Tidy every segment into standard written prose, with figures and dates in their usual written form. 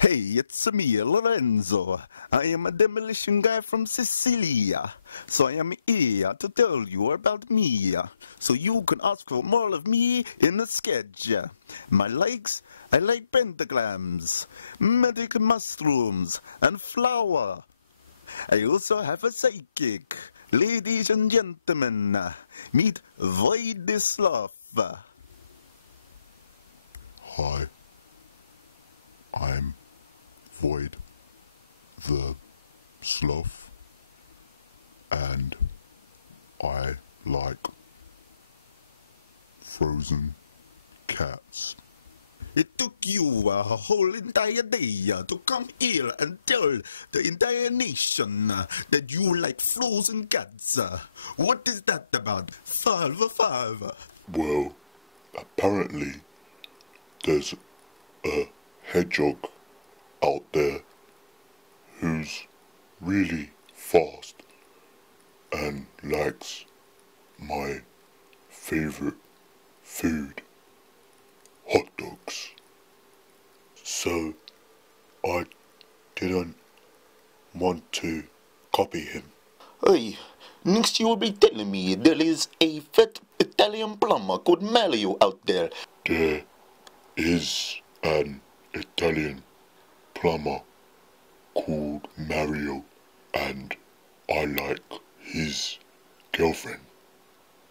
Hey, it's me, Lorenzo. I am a demolition guy from Sicilia. So I am here to tell you about me. So you can ask for more of me in the sketch. My likes, I like pentagrams, magic mushrooms, and flour. I also have a psychic. Ladies and gentlemen, meet Voidislav. Hi, I'm Void the Sloth, and I like frozen cats. It took you a whole entire day to come here and tell the entire nation that you like frozen cats. What is that about? 5-5. Well, apparently there's a hedgehog out there who's really fast and likes my favorite food, hot dogs. So I didn't want to copy him. Hey, next you will be telling me there is a fat Italian plumber called Mario out there. There is an Italian plumber called Mario, and I like his girlfriend,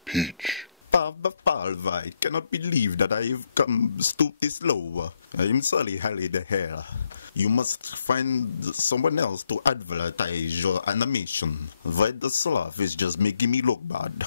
Peach. 5-5. I cannot believe that I've come stoop this low. I'm sorry, Harry the Hare. You must find someone else to advertise your animation. Void the Sloth is just making me look bad.